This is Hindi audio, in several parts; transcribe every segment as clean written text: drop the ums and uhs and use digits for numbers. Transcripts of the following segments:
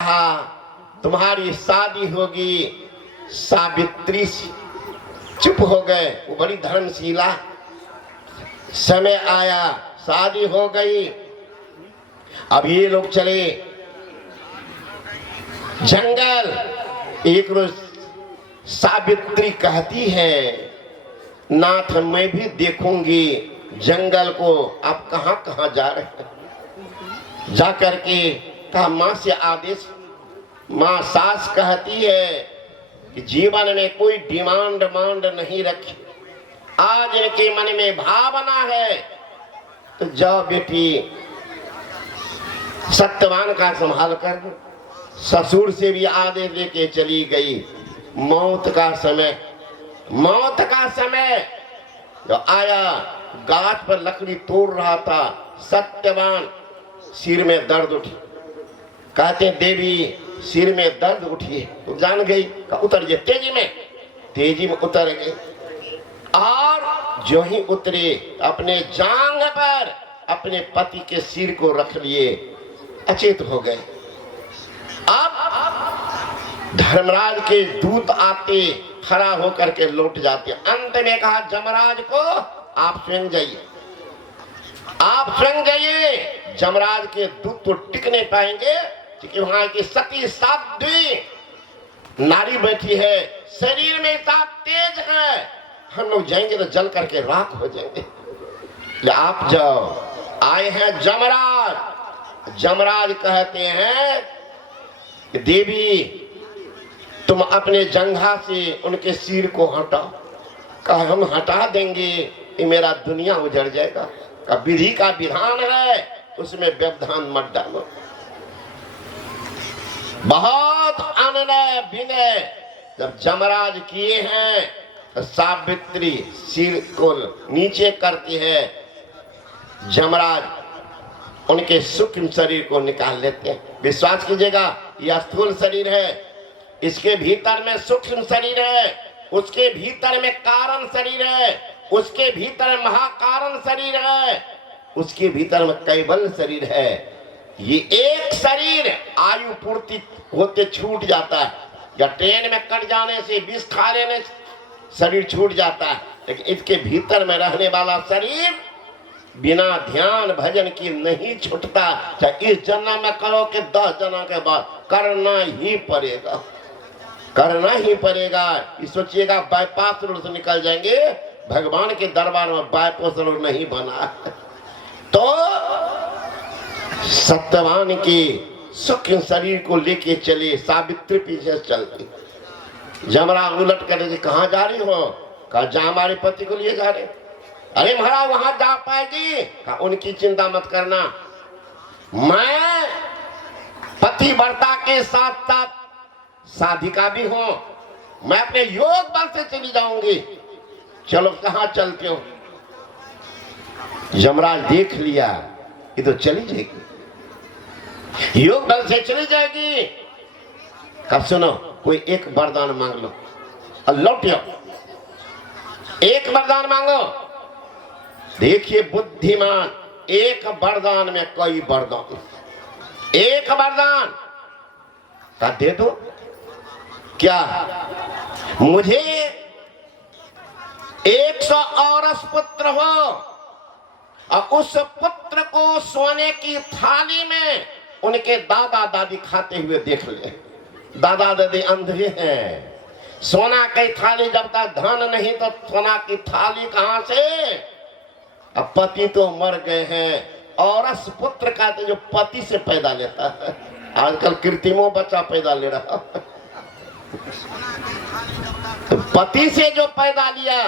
कहा तुम्हारी शादी होगी। सावित्री चुप हो गए, वो बड़ी धर्मशीला। समय आया, शादी हो गई। अब ये लोग चले जंगल। एक रोज सावित्री कहती है, नाथ मैं भी देखूंगी जंगल को, आप कहां कहां जा रहे हैं। जा करके कहा मां से आदेश। मां सास कहती है कि जीवन में कोई डिमांड मांड नहीं रखी, आज इनके मन में भावना है तो जाओ बेटी सत्यवान का संभाल कर। ससुर से भी आदेश लेके चली गई। मौत का समय जो आया, गाछ पर लकड़ी तोड़ रहा था सत्यवान। सिर में दर्द उठी। कहते देवी सिर में दर्द उठी है। तो जान गई, उतर गए तेजी में उतर गए। और जो ही उतरे अपने जांग पर अपने पति के सिर को रख लिए, अचेत हो गए। अब धर्मराज के दूत आते, खड़ा होकर के लौट जाते। अंत में कहा जमराज को आप स्वयं जाइए, आप स्वयं जाइए। जमराज के दूत तो टिक नहीं पाएंगे क्योंकि वहां की सती साध्वी नारी बैठी है, शरीर में इतना तेज है, हम लोग जाएंगे तो जल करके राख हो जाएंगे। आप जाओ। आए हैं जमराज। जमराज कहते हैं कि देवी तुम अपने जंघा से उनके सिर को हटाओ। कहा हम हटा देंगे, ये मेरा दुनिया उजड़ जाएगा। का विधि का विधान है, उसमें व्यवधान मत डालो। बहुत अनुनय विनय जब जमराज किए हैं तो सावित्री सिर को नीचे करती है। जमराज उनके सूक्ष्म शरीर को निकाल लेते हैं। विश्वास कीजिएगा, यह स्थूल शरीर है, इसके भीतर में सूक्ष्म शरीर है, उसके भीतर में कारण शरीर है, उसके भीतर महाकारण शरीर है, उसके भीतर में कैवल शरीर है। ये एक शरीर आयु पूर्ति होते छूट जाता है, या ट्रेन में कट जाने से, विष खा लेने से शरीर छूट जाता है, लेकिन इसके भीतर में रहने वाला शरीर बिना ध्यान भजन की नहीं छूटता। चाहे इस जन्म में करो कि 10 जन्म के बाद, करना ही पड़ेगा, करना ही पड़ेगा। सोचिएगा बाईपास रोड से निकल जाएंगे, भगवान के दरबार में बाईपास रोड नहीं बना। तो सत्यवान के सूक्ष्म शरीर को लेके चले, सावित्री पीछे चलती। जमराज उलट कर कहाँ जा रही हो? कहा जा हमारे पति को लिए जा रहे। अरे महाराज वहां जा पाएगी? कहा उनकी चिंता मत करना, मैं पतिव्रता के साथ साथ साधिका भी हूं, मैं अपने योग बल से चली जाऊंगी। चलो कहां चलते हो? यमराज देख लिया ये तो चली जाएगी, योग बल से चली जाएगी। कब सुनो, कोई एक वरदान मांग लो और लौटियो। एक वरदान मांगो। देखिए बुद्धिमान, एक वरदान में कई वरदान। एक वरदान का दे दो। क्या? मुझे 100 औरस पुत्र हो और उस पुत्र को सोने की थाली में उनके दादा दादी खाते हुए देख ले। दादा दादी अंधे हैं, सोना की थाली जब तक धन नहीं तो सोना की थाली कहां से? अब पति तो मर गए हैं, औरस पुत्र का तो जो पति से पैदा लेता है। आजकल कृत्रिमों बच्चा पैदा ले रहा, तो पति से जो पैदा लिया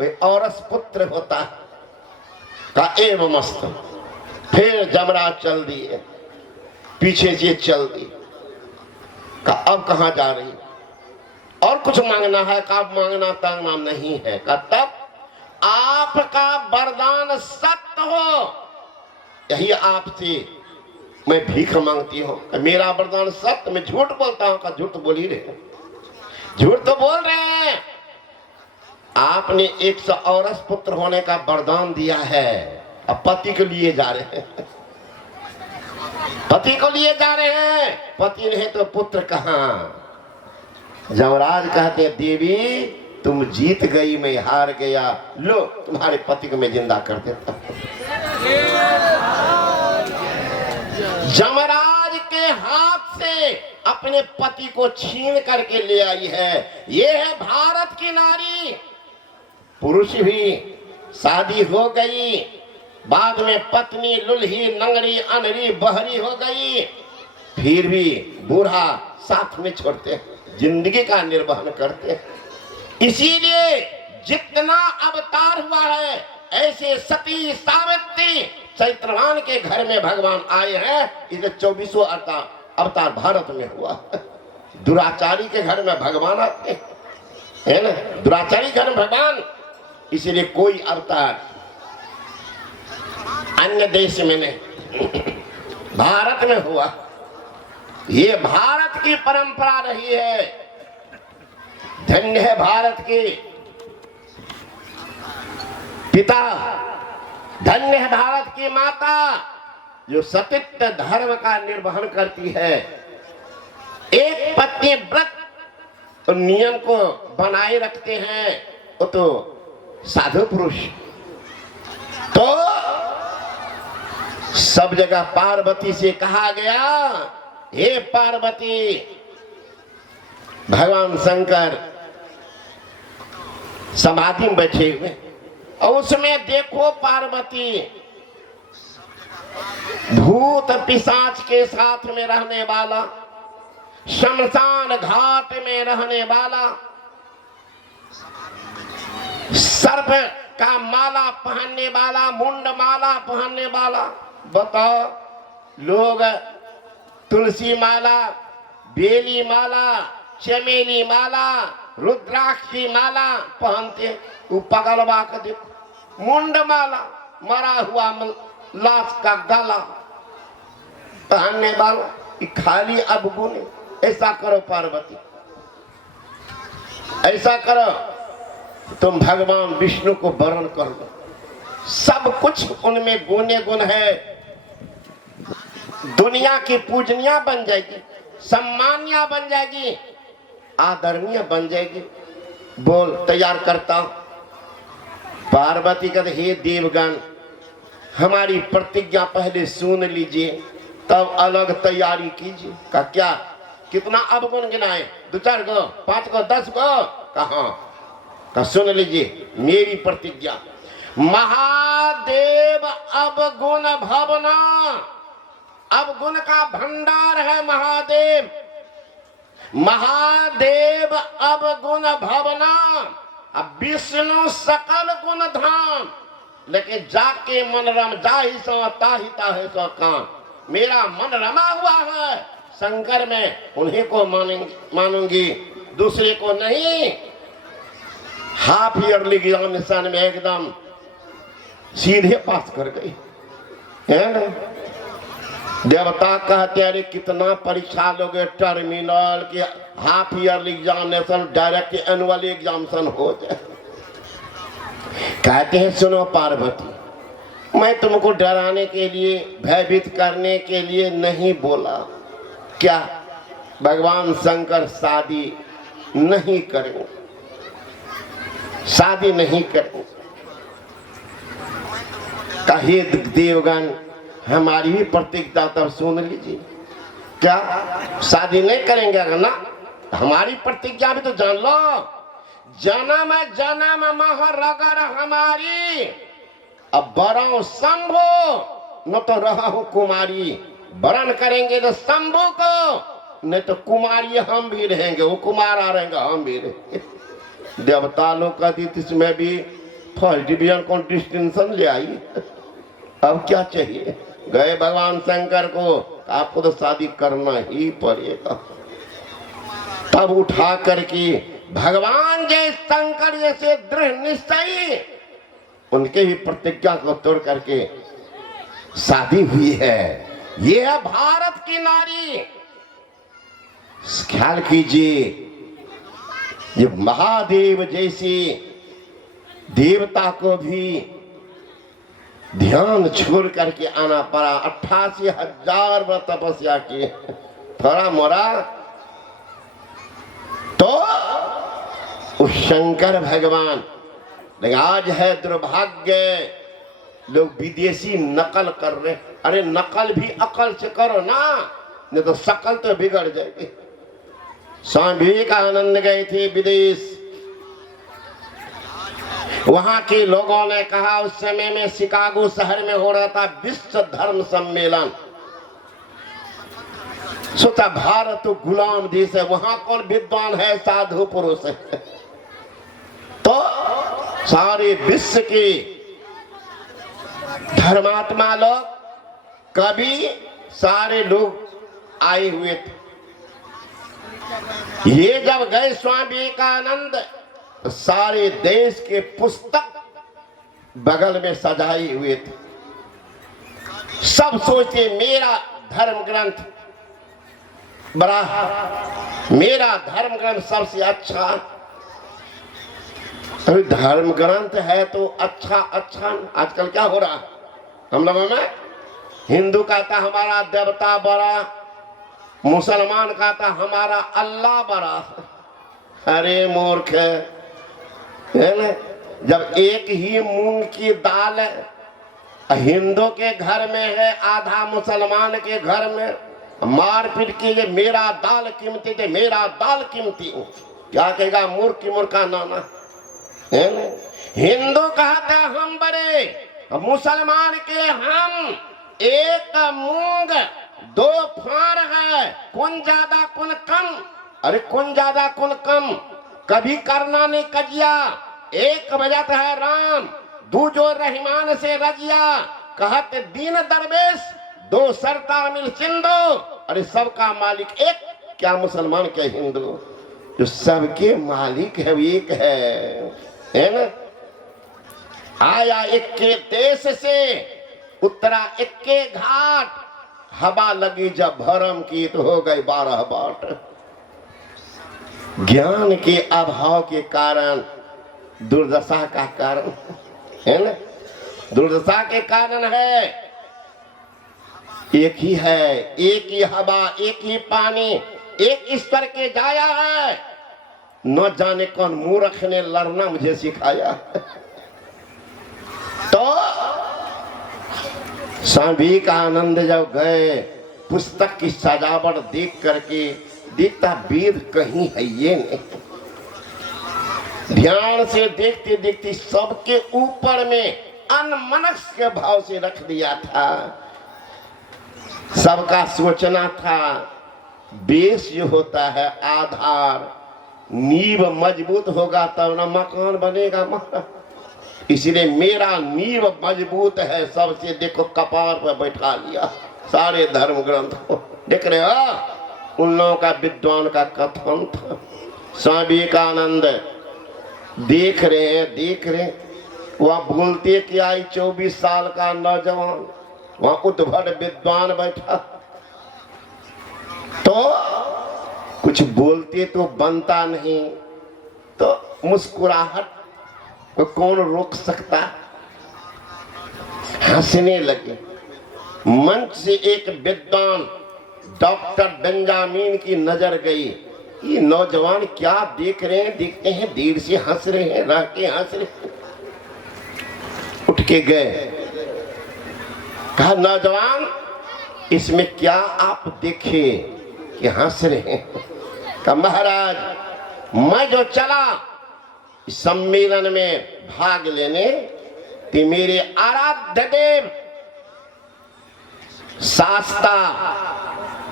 वही औरस पुत्र होता है। का एवं मस्त। फिर जमराज चल दिए, पीछे से चल दी। का अब कहां जा रही? और कुछ मांगना है? का मांगना तांगना नहीं है। का तब आपका वरदान सत्य हो, यही आपसे मैं भीख मांगती हूँ। मेरा वरदान सत्य, मैं झूठ बोलता हूँ? का झूठ बोल ही रहे, झूठ तो बोल रहे हैं। आपने 100 औरस पुत्र होने का वरदान दिया है, अब पति के लिए जा रहे हैं। पति को लिए जा रहे हैं, पति नहीं तो पुत्र कहाँ। यमराज कहते हैं देवी तुम जीत गई, मैं हार गया, लो तुम्हारे पति को मैं जिंदा कर देता हूं। यमराज के हाथ से अपने पति को छीन करके ले आई है। ये है भारत की नारी। पुरुष भी शादी हो गई, बाद में पत्नी लुल्ही नंगरी अनरी बहरी हो गई, फिर भी बूढ़ा साथ में छोड़ते, जिंदगी का निर्वहन करते। इसीलिए जितना अवतार हुआ है, ऐसे सती सावित्री चैत्रमान के घर में भगवान आए हैं। इसे 24वां अवतार भारत में हुआ। दुराचारी के घर में भगवान आते है ना, दुराचारी घर में भगवान। इसलिए कोई अवतार अन्य देश में नहीं, भारत में हुआ। ये भारत की परंपरा रही है। धन्य है भारत के पिता, धन्य है भारत की माता, जो सतीत्व धर्म का निर्वहन करती है। एक पत्नी व्रत तो नियम को बनाए रखते हैं, वो तो साधु पुरुष। तो सब जगह पार्वती से कहा गया, हे पार्वती, भगवान शंकर समाधि में बैठे हुए, और उसमें देखो पार्वती भूत पिशाच के साथ में रहने वाला, शमशान घाट में रहने वाला, सर्प का माला पहनने वाला, मुंड माला पहनने वाला। बताओ, लोग तुलसी माला, बेली माला, चमेली माला, रुद्राक्षी माला पहनते, वो पगलवा के देखो, मुंड माला, मरा हुआ लाश का गला पहनने वाला, खाली अवगुण। ऐसा करो पार्वती, ऐसा करो, तुम भगवान विष्णु को वरण कर लो। सब कुछ उनमें गुणे गुण है। दुनिया की पूजनिया बन जाएगी, सम्मानिया बन जाएगी, आदरणीय बन जाएगी। बोल, तैयार करता हूं। पार्वती कहते, हे देवगण, हमारी प्रतिज्ञा पहले सुन लीजिए, तब अलग तैयारी कीजिए। का क्या, कितना अवगुण गिनाए? 2 4 गो, 5 गो, 10 गो? कहा का सुन लीजिए मेरी प्रतिज्ञा। महादेव अवगुण भवना, अवगुण का भंडार है महादेव। महादेव अवगुण भवना, अब विष्णु सकल गुण धाम। लेकिन जाके मन रम जाहि सो ताहि ताहि सो काम। मेरा मन रमा हुआ है शंकर में, उन्हीं को मानूंगी, दूसरे को नहीं। हाफ ईयरली एग्जामिनेशन में एकदम सीधे पास कर गई है ना। देवता कहते अरे कितना परीक्षा लोगे, टर्मिनल के half yearly examination, direct annual examination हो जाए। कहते हैं सुनो पार्वती, मैं तुमको डराने के लिए, भयभीत करने के लिए नहीं बोला। क्या भगवान शंकर शादी नहीं करेंगे, शादी नहीं करेंगे। कहे देवगण, हमारी भी प्रतिज्ञा तब सुन लीजिए। क्या शादी नहीं करेंगे? अगर ना, हमारी प्रतिज्ञा भी तो जान लो। जन्म जन्म महरगर हमारी, अब बराओ शंभो, न तो रहा हूं कुमारी। वरण करेंगे तो शंभू को, नहीं तो कुमारी हम भी रहेंगे, वो कुमारा रहेंगे, हम भी रहेंगे। देवता लोग का दी, इसमें भी फर्स्ट डिवीजन को डिस्टिंक्शन ले आई। अब क्या चाहिए? गए भगवान शंकर को, आपको तो शादी करना ही पड़ेगा। तब उठा करके भगवान जय शंकर जैसे दृढ़ निश्चयी, उनके भी प्रतिज्ञा को तोड़ करके शादी हुई है। ये है भारत की नारी। ख्याल कीजिए, ये महादेव जैसे देवता को भी ध्यान छोड़ करके आना पड़ा। 88,000 वर्ष तपस्या की, थोड़ा मोरा। तो उस शंकर भगवान, लेकिन आज है दुर्भाग्य, लोग विदेशी नकल कर रहे। अरे नकल भी अकल से करो ना, नहीं तो शकल तो बिगड़ जाएगी। स्वामी विवेकानंद गए थे विदेश, वहां के लोगों ने कहा, उस समय में शिकागो शहर में हो रहा था विश्व धर्म सम्मेलन। सोचा भारत तो गुलाम देश है, वहां कौन विद्वान है, साधु पुरुष है। तो सारे विश्व के धर्मात्मा लोग, कवि, सारे लोग आए हुए थे। ये जब गए स्वामी विवेकानंद, सारे देश के पुस्तक बगल में सजाए हुए थे। सब सोचे मेरा धर्म ग्रंथ बड़ा, मेरा धर्म ग्रंथ सबसे अच्छा। अरे धर्म ग्रंथ है तो अच्छा। आजकल क्या हो रहा हम लोगों में, हिंदू कहता हमारा देवता बड़ा, मुसलमान कहता हमारा अल्लाह बड़ा। अरे मूर्ख है ना, जब एक ही मूंग की दाल हिंदू के घर में है, आधा मुसलमान के घर में, मारपीट कीजिए, मेरा दाल कीमती थे, मेरा दाल कीमती। क्या कहेगा मूर्ख की मूर्खा नाना, है ना। हिंदू कहता हम बड़े, मुसलमान के हम एक मूंग दो फाड़ है, कौन ज्यादा कौन कम। अरे कौन ज्यादा कौन कम, कभी करना नहीं कजिया, एक बजत है राम, दूजो रहमान से रजिया, कहत दीन दरवेश, दो सरता मिल सिंधु। अरे सबका मालिक एक, क्या मुसलमान क्या हिंदू, जो सबके मालिक है एक है ना। आया एक के देश से, उतरा एक के घाट, हवा लगी जब भरम की तो हो गई 12 बाट। ज्ञान के अभाव के कारण, दुर्दशा का कारण है ना, दुर्दशा के कारण है। एक ही है, एक ही हवा, एक ही पानी, एक ईश्वर के जाया है। न जाने कौन मूर्ख ने लड़ना मुझे सिखाया। तो स्वामी विवेकानंद जब गए, पुस्तक की सजावट देख करके देखता वेद कहीं है ये नहीं। ध्यान से देखते देखते सबके ऊपर में अनमनस्क के भाव से रख दिया था। सबका सोचना था बेस जो होता है आधार, नींव मजबूत होगा तब ना मकान बनेगा। इसलिए मेरा नींव मजबूत है, सबसे देखो कपार पर बैठा लिया सारे धर्म ग्रंथ को। देख रहे हो उन लोगों का विद्वान का कथन था। स्वामी विवेकानंद देख रहे वह बोलते क्या, 24 साल का नौजवान वहां उद्भट विद्वान बैठा, तो कुछ बोलते तो बनता नहीं, तो मुस्कुराहट को कौन रोक सकता, हंसने लगे। मंच से एक विद्वान डॉक्टर बेंजामिन की नजर गई, ये नौजवान क्या देख रहे हैं, देखते हैं देर से हंस रहे हैं, रह के हंस रहे। उठ के गए, कहा नौजवान इसमें क्या आप देखे कि हंस रहे हैं। कहा महाराज मैं जो चला इस सम्मेलन में भाग लेने, कि मेरे आराध्य देव शास्ता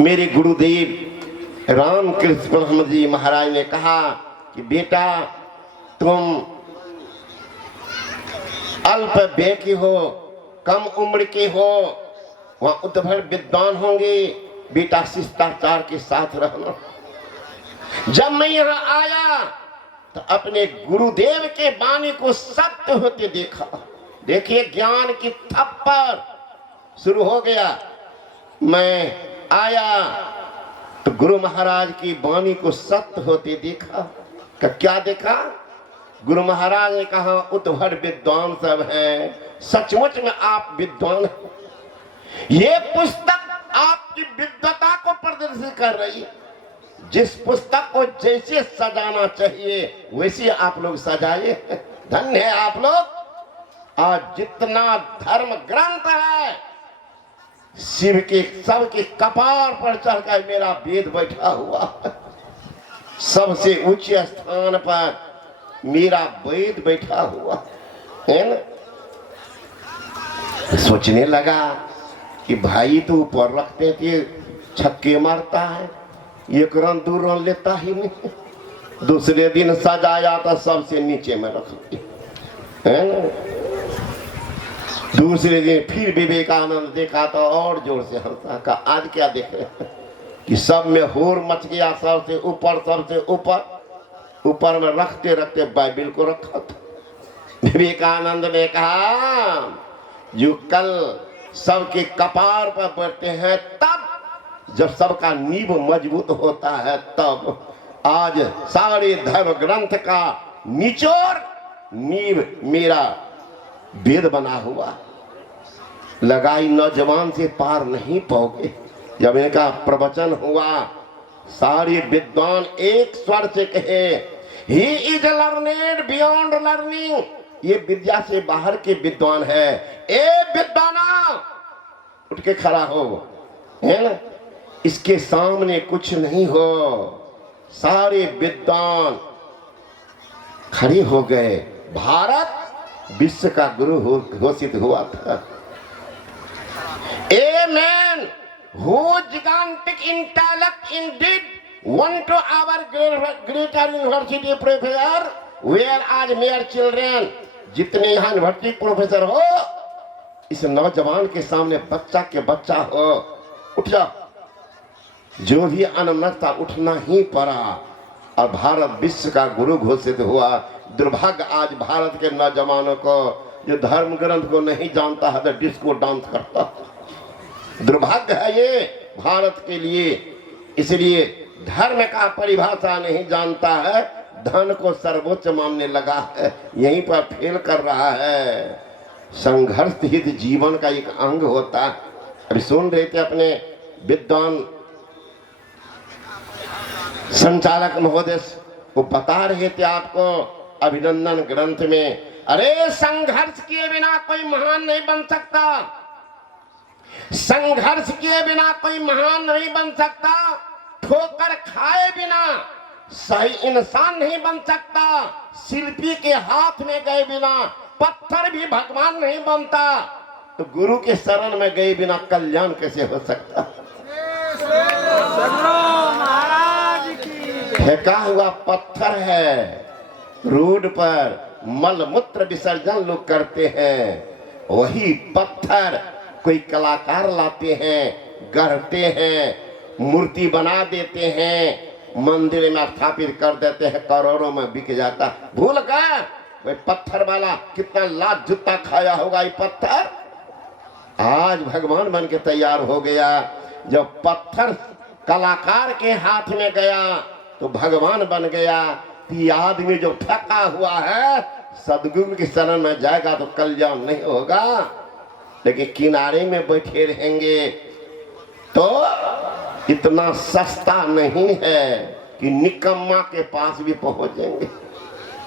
मेरे गुरुदेव रामकृष्ण परमहंस जी महाराज ने कहा कि बेटा तुम अल्प व्यय के हो, कम उम्र के हो, वहां उद्भट विद्वान होंगे, बेटा शिष्टाचार के साथ रहना। जब मैं यहाँ आया तो अपने गुरुदेव के वाणी को सत्य होते देखा। देखिए ज्ञान की थप्पड़ शुरू हो गया। मैं आया तो गुरु महाराज की वाणी को सत्य होते देखा। क्या देखा? गुरु महाराज ने कहा उतभर विद्वान सब हैं, सचमुच में आप विद्वान हैं। ये पुस्तक आपकी विद्वता को प्रदर्शित कर रही है। जिस पुस्तक को जैसे सजाना चाहिए वैसे आप लोग सजाइए। धन्य है आप लोग। आज जितना धर्म ग्रंथ है, शिव के सबके कपार पर चढ़कर मेरा वेद बैठा हुआ, सबसे उच्च स्थान पर मेरा वेद बैठा हुआ है ना। सोचने लगा कि भाई तो ऊपर रखते थे, छक्के मारता है, एक रन दो रन लेता ही नहीं। दूसरे दिन सजाया तो सबसे नीचे में रख दिया है ना। दूसरे दिन फिर विवेकानंद देखा तो और जोर से हंसा। का आज क्या देख रहे हैं कि सब में होर मच गया, सबसे ऊपर में रखते रखते बाइबिल को रखा था। विवेकानंद ने कहा जो कल सबके कपार पर बैठते हैं, तब जब सबका नींव मजबूत होता है, तब आज सारे धर्म ग्रंथ का निचोड़ नींव मेरा वेद बना हुआ। लगाई नौजवान से पार नहीं पाओगे। जब इनका प्रवचन हुआ, सारे विद्वान एक स्वर से कहे he is learned beyond learning. ये विद्या से बाहर के विद्वान है। ए विद्वाना उठ के खड़ा हो, है ना। इसके सामने कुछ नहीं हो। सारे विद्वान खड़े हो गए। भारत विश्व का गुरु घोषित हुआ था। A man who gigantic intellect indeed went to our greater university professor where आज mere children। जितने यहाँ यूनिवर्सिटी प्रोफेसर हो, इस नौजवान के सामने बच्चा के बच्चा हो, उठ जाओ। जो भी अनमनता उठना ही पड़ा और भारत विश्व का गुरु घोषित हुआ। दुर्भाग्य आज भारत के नौजवानों को, जो धर्म ग्रंथ को नहीं जानता है तो डिस्को डांस करता है। दुर्भाग्य है ये भारत के लिए। इसलिए धर्म का परिभाषा नहीं जानता है, धन को सर्वोच्च मानने लगा है, यहीं पर फेल कर रहा है। संघर्ष हित जीवन का एक अंग होता है। अभी सुन रहे थे अपने विद्वान संचालक महोदय, वो बता रहे थे आपको अभिनंदन ग्रंथ में, अरे संघर्ष किए बिना कोई महान नहीं बन सकता। संघर्ष किए बिना कोई महान नहीं बन सकता। ठोकर खाए बिना सही इंसान नहीं बन सकता। शिल्पी के हाथ में गए बिना पत्थर भी भगवान नहीं बनता। तो गुरु के शरण में गए बिना कल्याण कैसे हो सकता। फेंका हुआ पत्थर है, रोड पर मल मूत्र विसर्जन लोग करते हैं। वही पत्थर कोई कलाकार लाते हैं, गढ़ते हैं, मूर्ति बना देते हैं, मंदिर में स्थापित कर देते हैं, करोड़ों में बिक जाता। भूल गए वही पत्थर वाला कितना लाख जूता खाया होगा ये पत्थर। आज भगवान बन के तैयार हो गया। जब पत्थर कलाकार के हाथ में गया तो भगवान बन गया। ये आदमी जो थका हुआ है, सदगुरु की शरण में जाएगा तो कल्याण नहीं होगा। लेकिन किनारे में बैठे रहेंगे तो इतना सस्ता नहीं है कि निकम्मा के पास भी पहुंचेंगे।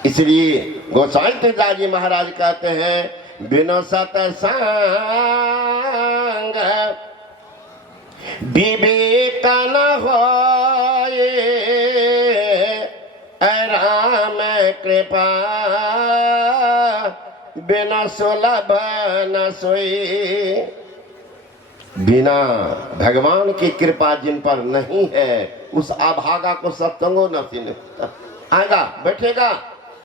इसलिए गोसाई तुलसीदास जी महाराज कहते हैं, बिना सत्संग विवेक न होए, राम कृपा बिना सुलभ न सोई। बिना भगवान की कृपा जिन पर नहीं है, उस अभागा को सत्संगो न सुने। आएगा बैठेगा